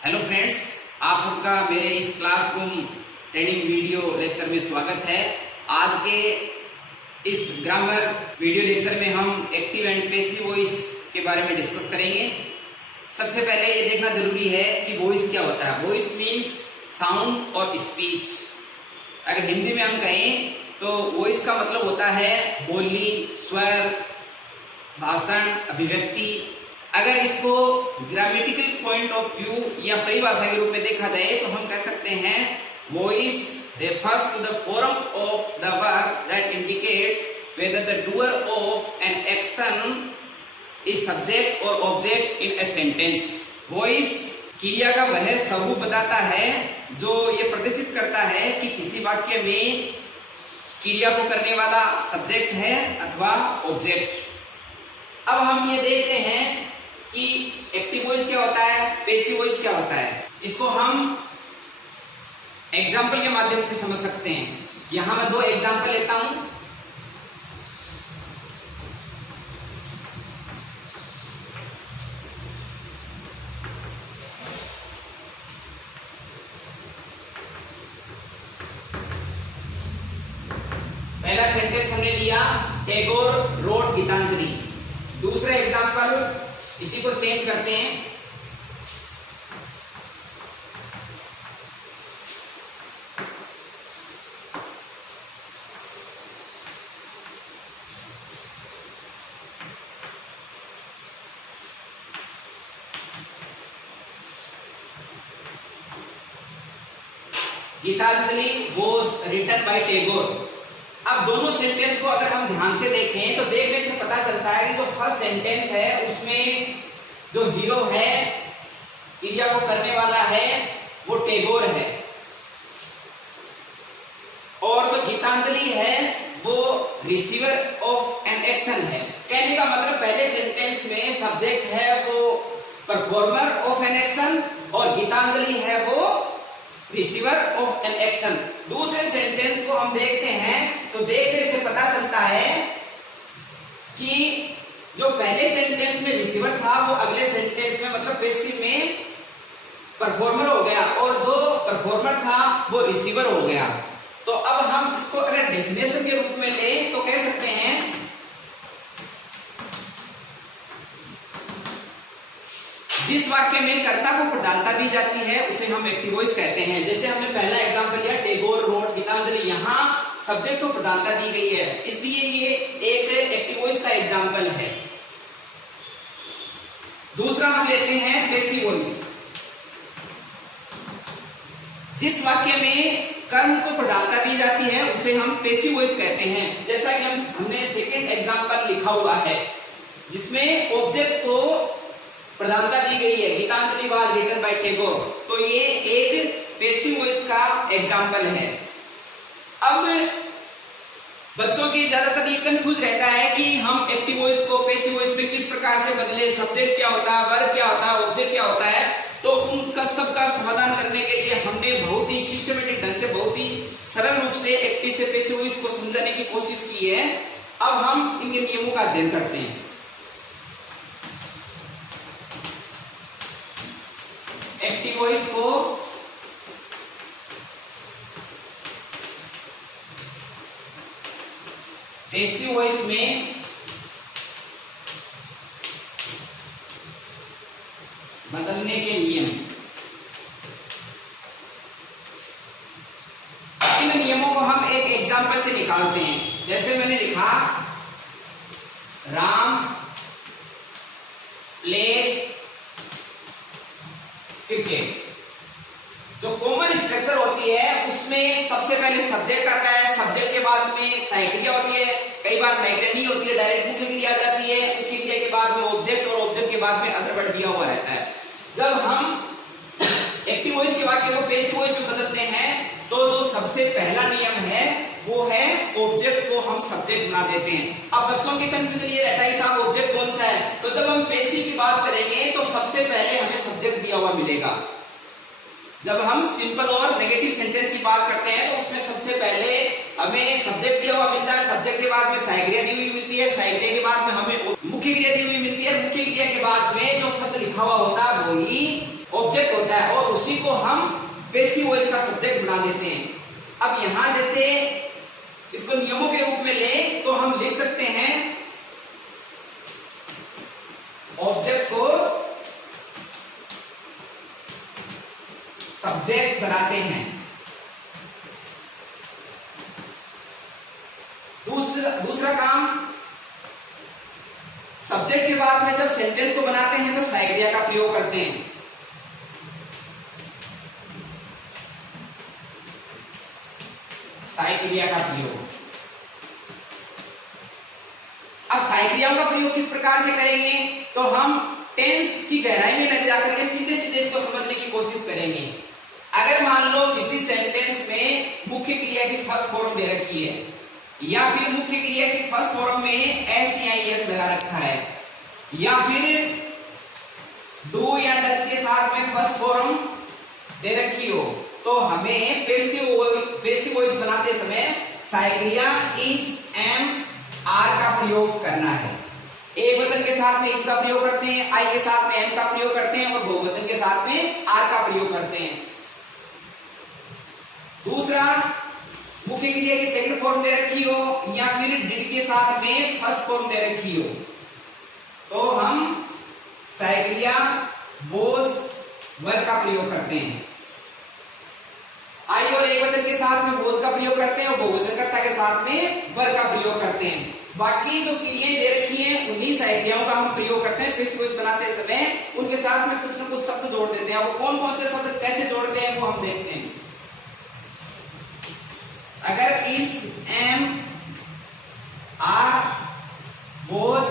Hello friends, आप सबका मेरे इस क्लासरूम ट्रेनिंग वीडियो लेक्चर में स्वागत है। आज के इस ग्रामर वीडियो लेक्चर में हम एक्टिव एंड पैसिव वॉइस के बारे में डिस्कस करेंगे। सबसे पहले ये देखना जरूरी है कि वॉइस क्या होता है। वॉइस मीन्स साउंड और स्पीच। अगर हिंदी में हम कहें तो वॉइस का मतलब होता है बोली, स्वर, भाषण, अभिव्यक्ति। अगर इसको ग्रामेटिकल पॉइंट ऑफ व्यू या परिभाषा के रूप में देखा जाए तो हम कह सकते हैं voice refers to the form of the verb that indicates whether the doer of an action is subject or object in a sentence. Voice क्रिया का वह स्वरूप बताता है जो ये प्रदर्शित करता है कि किसी वाक्य में क्रिया को करने वाला सब्जेक्ट है अथवा ऑब्जेक्ट। अब हम ये देखते हैं कि एक्टिव वॉइस क्या होता है, पैसिव वॉइस क्या होता है। इसको हम एग्जाम्पल के माध्यम से समझ सकते हैं। यहां मैं दो एग्जाम्पल लेता हूं। पहला सेंटेंस हमने लिया, टैगोर रोट गीतांजलि। दूसरा एग्जाम्पल इसी को चेंज करते हैं। Geetanjali was written by Tagore. अब दोनों सेंटेंस को अगर हम ध्यान से देखें तो देखने से पता चलता है कि जो फर्स्ट सेंटेंस है उसमें जो हीरो है, क्रिया को करने वाला है, वो टैगोर है, और जो गीतांजलि है वो रिसीवर ऑफ एन एक्शन है। कहने का मतलब पहले सेंटेंस में सब्जेक्ट है वो परफॉर्मर ऑफ एन एक्शन और गीतांजलि है वो रिसीवर ऑफ एन एक्शन। दूसरे सेंटेंस को हम देखते हैं तो देखने से पता चलता है कि जो पहले सेंटेंस में रिसीवर था वो अगले सेंटेंस में मतलब पैसिव में परफॉर्मर हो गया और जो परफॉर्मर था वो रिसीवर हो गया। तो अब हम इसको अगर डेफिनेशन के रूप में लें तो कह सकते हैं जिस वाक्य में कर्ता को प्रधानता दी जाती है उसे हम एक्टिव वॉइस कहते हैं। जैसे हमने पहला एग्जांपल लिया, टैगोर रोट गीतांजलि। यहाँ सब्जेक्ट को प्रधानता दी गई है, इसलिए ये एक एक्टिव वॉइस का एग्जांपल है। दूसरा हम लेते हैं पैसिव वॉइस। जिस वाक्य में कर्म को प्रधानता दी जाती है उसे हम पैसिव वॉइस कहते हैं। जैसा कि हमने सेकंड एग्जांपल लिखा हुआ है जिसमें ऑब्जेक्ट को प्रधानता दी गई है, Gitanjali was written by Tagore. तो ये एक पैसिव वॉइस का एग्जांपल है। अब बच्चों के ज्यादातर ये कंफ्यूज रहता है कि हम एक्टिव वॉइस को पैसिव वॉइस में किस प्रकार से बदले, सब्जेक्ट क्या होता है, वर्ब क्या होता है, ऑब्जेक्ट क्या होता है। तो उनका सबका समाधान करने के लिए हमने बहुत ही सिस्टमेटिक ढंग से, बहुत ही सरल रूप से एक्टिव से पैसिव वॉइस को समझाने की कोशिश की है। अब हम इनके नियमों का अध्ययन करते हैं। एक्टिव वॉइस को पैसिव वॉइस में बदलने के नियम। इन नियमों को हम एक एग्जांपल से निकालते हैं। जैसे मैंने लिखा, राम प्लेज क्रिकेट। जो कॉमन स्ट्रक्चर होती है उसमें सबसे पहले सब्जेक्ट आता है, सब्जेक्ट के बाद में सहायक्रिया होती है, कई बार सहायक्रिया नहीं होती है, डायरेक्ट मुख्य क्रिया आ जाती है, मुख्य क्रिया के बाद में ऑब्जेक्ट और ऑब्जेक्ट के बाद में अदर वर्ड दिया हुआ रहता है। जब हम एक्टिव वॉइस के वाक्य को पैसिव वॉइस में बदलते हैं तो जो सबसे पहला नियम है वो है ऑब्जेक्ट को हम सब्जेक्ट बना देते हैं। अब बच्चों के कंफ्यूजन ये रहता है साहब ऑब्जेक्ट कौन सा है, तो जब हम पैसिव की बात करेंगे तो सबसे पहले हमें सब्जेक्ट दिया हुआ मिलेगा। जब हम सिंपल और नेगेटिव सेंटेंस की बात करते हैं तो उसमें सबसे पहले हमें सब्जेक्ट दिया हुआ मिलता है, सब्जेक्ट के बाद में सहायक्रिया दी हुई मिलती है, सहायक्रिया के बाद में हमें मुख्य क्रिया दी हुई मिलती है, मुख्य क्रिया के बाद में जो शब्द लिखा हुआ होता है वही ऑब्जेक्ट होता है। उसी को हम पैसिव वॉइस का सब्जेक्ट बना देते हैं। अब यहां जैसे इसको नियमों के रूप में ले तो हम लिख सकते हैं ऑब्जेक्ट को सब्जेक्ट बनाते हैं। दूसरा काम, सब्जेक्ट के बाद में जब सेंटेंस को बनाते हैं तो साइक्रिया का प्रयोग करते हैं। साइक्रिया का प्रयोग। अब साइक्रियाओं का प्रयोग किस प्रकार से करेंगे तो हम टेंस की गहराई में न जाकर के सीधे सीधे इसको समझने की कोशिश करेंगे। अगर मान लो किसी सेंटेंस में मुख्य क्रिया की फर्स्ट फॉर्म दे रखी है या फिर मुख्य क्रिया की फर्स्ट फॉर्म में एस या एस लगा रखा है या फिर डू या डज के साथ में फर्स्ट फॉर्म दे रखी हो तो हमें पैसिव वॉइस बनाते समय साइक्रिया इज एम आर का प्रयोग करना है। एक वचन के साथ में इज का प्रयोग करते हैं, आई के साथ में एम का प्रयोग करते हैं और बहुवचन के साथ में आर का प्रयोग करते हैं। दूसरा, मुख्य क्रिया की सेकंड फॉर्म दे रखी हो या फिर डिड के साथ में फर्स्ट फॉर्म दे रखी हो तो हम साइक्रिया बोज वर का प्रयोग करते हैं। आई और एक वचन के साथ में बोझ का प्रयोग करते हैं और बहुवचनकर्ता के साथ में वर का प्रयोग करते हैं। बाकी जो क्रियाएं दे रखी हैं उन्हीं साइक्रियाओं का हम प्रयोग करते हैं। पैसिव वॉइस बनाते समय उनके साथ में कुछ न कुछ शब्द जोड़ देते हैं। वो कौन कौन से शब्द कैसे जोड़ते हैं वो हम देखते हैं। अगर इज एम आर बोझ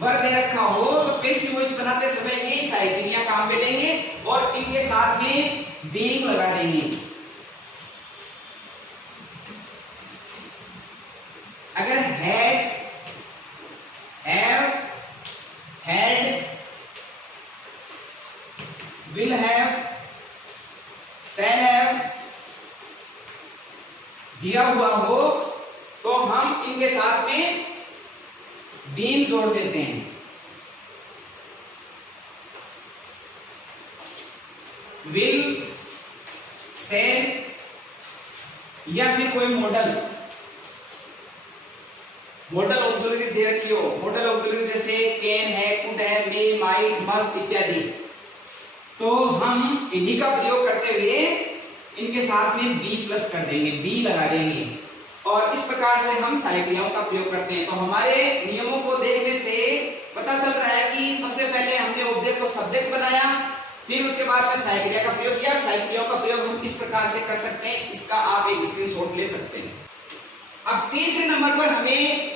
वर दे रखा हो तो पैसिव वॉइस बनाते समय ये साइक्रिया काम में लेंगे और इनके साथ में बीइंग लगा देंगे। अगर has, have, had, will have, shall have दिया हुआ हो तो हम इनके साथ में बीइंग जोड़ देते हैं। विल, सेल या फिर कोई मॉडल ऑक्सिलरीज दे रखी हो, मॉडल ऑक्सिलरी जैसे कैन है, कुड है, मे, माइट, मस्ट इत्यादि, तो हम इन्हीं का प्रयोग करते हुए इनके साथ में बी प्लस कर देंगे, बी लगा देंगे और इस प्रकार से हम साइक्रियाओं का प्रयोग करते हैं। तो हमारे नियमों को देखने से पता चल रहा है कि सबसे पहले हमने ऑब्जेक्ट को सब्जेक्ट बनाया, फिर उसके बाद में साइक्रिया का प्रयोग किया। साइक्रियाओं का प्रयोग हम इस प्रकार से कर सकते हैं, इसका आप एक स्क्रीनशॉट ले सकते हैं। अब तीसरे नंबर पर हमें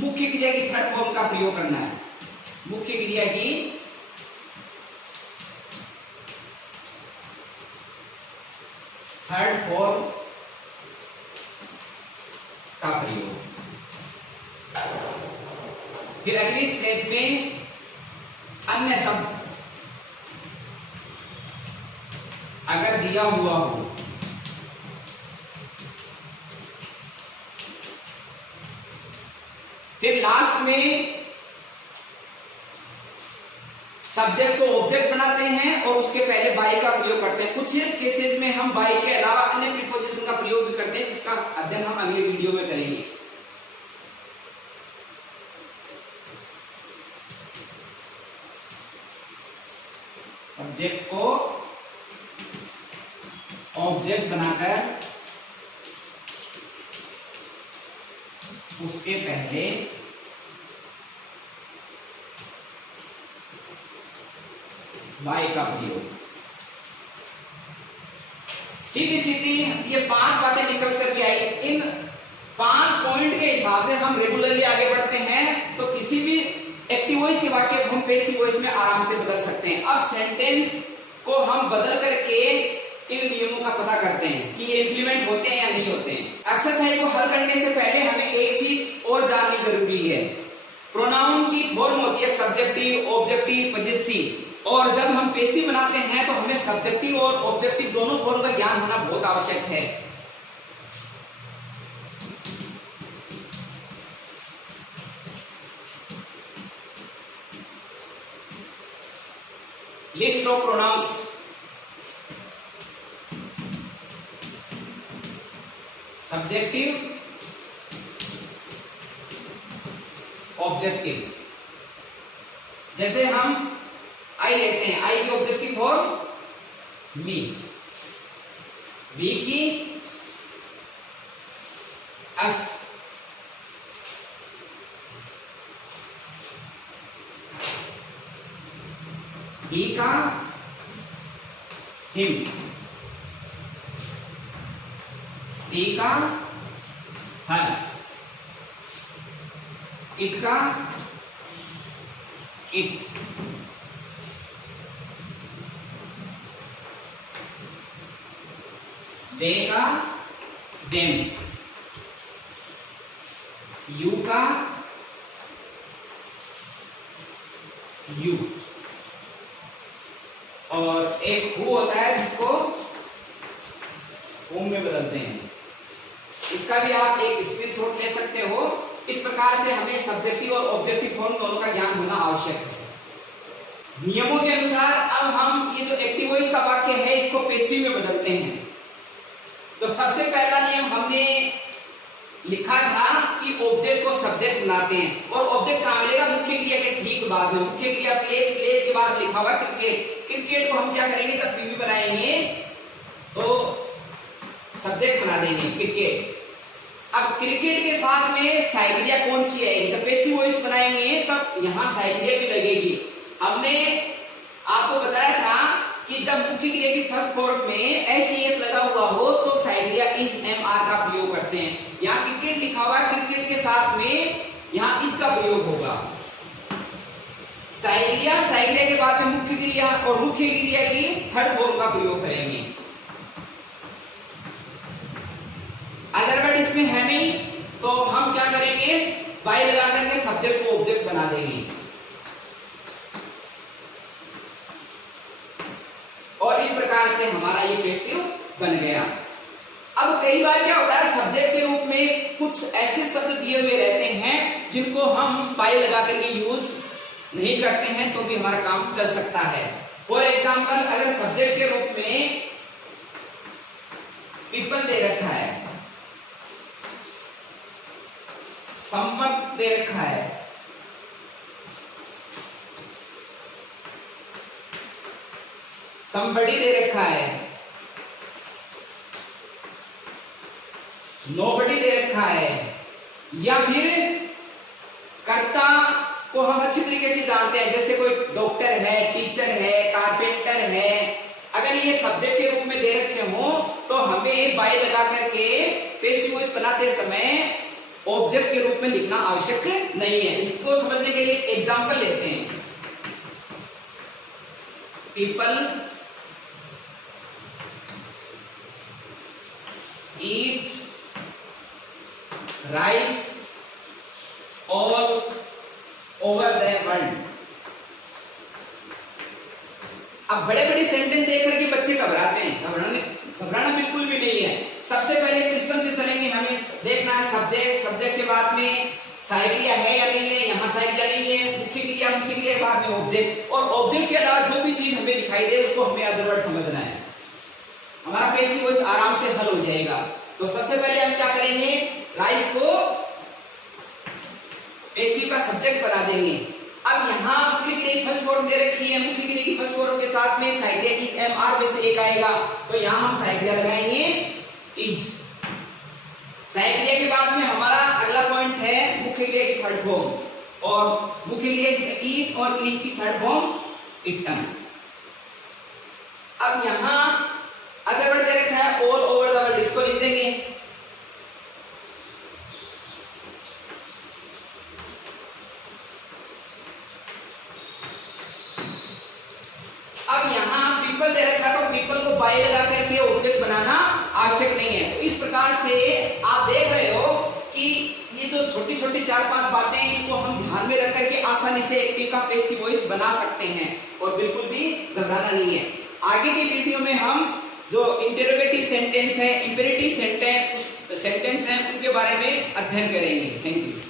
मुख्य क्रिया की थर्ड फॉर्म का प्रयोग करना है। मुख्य क्रिया की थर्ड फॉर्म का प्रयोग। फिर अगली स्टेप में अन्य शब्द अगर दिया हुआ हो फिर लास्ट में सब्जेक्ट को ऑब्जेक्ट बनाते हैं और उसके पहले बाई का प्रयोग करते हैं। कुछ केसेस में हम बाई के अलावा अन्य प्रीपोजिशन का प्रयोग भी करते हैं जिसका अध्ययन हम अगले वीडियो में करेंगे। सब्जेक्ट को ऑब्जेक्ट बनाकर उसके पहले वाई का प्रयोग। सीधी सीधी ये 5 बातें निकल कर के आई। इन 5 पॉइंट के हिसाब से हम रेगुलरली आगे बढ़ते हैं तो किसी भी एक्टिव वॉइस के वाक्य को हम पैसिव वॉइस में आराम से बदल सकते हैं। अब सेंटेंस को हम बदल करके इन नियमों का पता करते हैं कि ये इंप्लीमेंट होते हैं या नहीं होते हैं। एक्सरसाइज को हल करने से पहले हमें एक चीज और जाननी जरूरी है। प्रोनाउन की फॉर्म होती है सब्जेक्टिव, ऑब्जेक्टिव, पजेसिव, और जब हम पैसिव बनाते हैं तो हमें सब्जेक्टिव और ऑब्जेक्टिव दोनों फॉर्म का ज्ञान होना बहुत आवश्यक है। List of pronouns. Subjective, objective. जैसे हम आई लेते हैं, आई की ऑब्जेक्टिव फॉर्म मी, बी की अस, बी का हिम, सी का हर, इट का इट, दे का देम, यू का यू, और एक हु होता है जिसको होम में बदलते हैं। इसका भी आप एक स्क्रीनशॉट ले सकते हो। इस प्रकार से हमें सब्जेक्टिव और ऑब्जेक्टिव फॉर्म दोनों का ज्ञान होना आवश्यक है। नियमों के अनुसार अब हम ये जो एक्टिव वॉइस का वाक्य है इसको पैसिव में बदलते हैं। तो सबसे पहला नियम हमने लिखा था कि ऑब्जेक्ट को सब्जेक्ट बनाते हैं, और ऑब्जेक्ट कहां मिलेगा? मुख्य क्रिया के ठीक बाद में। मुख्य क्रिया प्लेस, प्लेस के बाद लिखा हुआ क्रिकेट। क्रिकेट को हम क्या करेंगे? जब पीवी बनाएंगे तो सब्जेक्ट बना देंगे क्रिकेट। अब क्रिकेट के साथ में साइक्लिया कौन सी आएगी? जब पैसिव वॉइस बनाएंगे तब यहां साइक्लिया भी लगेगी। हमने आपको बताया था कि जब मुख्य क्रिया की फर्स्ट फॉर्म में एस लगा हुआ हो तो साइक्लिया इज एम आर का प्रयोग करते हैं। यहाँ क्रिकेट लिखा हुआ है, क्रिकेट के साथ में यहाँ इज का प्रयोग होगा। साइक्लिया, साइक्लिया के बाद में मुख्य क्रिया, और मुख्य क्रिया की थर्ड फॉर्म का प्रयोग करेंगे। अगर वर्ड इसमें है नहीं तो हम क्या करेंगे? बाय लगा करके सब्जेक्ट को ऑब्जेक्ट बना देंगे, और इस प्रकार से हमारा ये पैसिव बन गया। अब कई बार क्या होता है, सब्जेक्ट के रूप में कुछ ऐसे शब्द दिए हुए रहते हैं जिनको हम बाय लगा करके यूज नहीं करते हैं तो भी हमारा काम चल सकता है। फॉर एग्जाम्पल, अगर सब्जेक्ट के रूप में पीपल दे रखा है, सम्मत दे रखा है, somebody दे रखा है, nobody दे रखा है, या फिर कर्ता को हम अच्छी तरीके से जानते हैं, जैसे कोई डॉक्टर है, टीचर है, कारपेंटर है। अगर ये सब्जेक्ट के रूप में दे रखे हो तो हमें बाय लगा करके पैसिव वॉइस बनाते समय ऑब्जेक्ट के रूप में लिखना आवश्यक नहीं है। इसको समझने के लिए एग्जांपल लेते हैं। People eat rice all over the world। अब बड़े बड़े सेंटेंस देख करके बच्चे घबराते हैं। घबराना बिल्कुल भी नहीं है। सबसे पहले सिस्टम से चलेंगे। हमें देखना है सब्जेक्ट, सब्जेक्ट के बाद में साइक्लिया है या नहीं है, यहाँ साइक्लिया नहीं है, मुख्य क्रिया, मुख्य क्रिया के बाद में ऑब्जेक्ट, और ऑब्जेक्ट के अलावा जो भी चीज हमें दिखाई दे उसको हमें अदर वर्ड समझना है। हमारा पैसिव वॉइस आराम से हल हो जाएगा। तो सबसे पहले हम क्या करेंगे? राइस को पैसिव का सब्जेक्ट बना देंगे। अब यहाँ मुख्य क्रिया की फर्स्ट फॉर्म दे रखी है, मुख्य क्रिया की फर्स्ट फॉर्म के साथ में साइक्लिया इज एम आर में से एक आएगा, तो यहाँ हम साइक्लिया लगाएंगे इज। साइक्लिया के बाद में हमारा अगला पॉइंट है मुख्य क्रिया की थर्ड फॉर्म, और मुख्य क्रिया इसमें ईट, और ईट की थर्ड फॉर्म इटन। अब यहाँ अदर वर्ड दे रखा है ऑल ओवर द वर्ल्ड, इसको लिख देंगे। अब यहाँ पीपल दे रखा है तो पीपल को बाय लगा करके ऑब्जेक्ट बनाना आवश्यक नहीं है। तो इस प्रकार से आप देख रहे हो कि ये जो छोटी छोटी 4-5 बातें इनको हम ध्यान में रख करके आसानी से एक्टिव का पैसिव वॉइस बना सकते हैं, और बिल्कुल भी घबराना नहीं है। आगे की वीडियो में हम जो इंटरोगेटिव सेंटेंस है, इंपेरेटिव सेंटेंस है, उनके बारे में अध्ययन करेंगे। Thank you.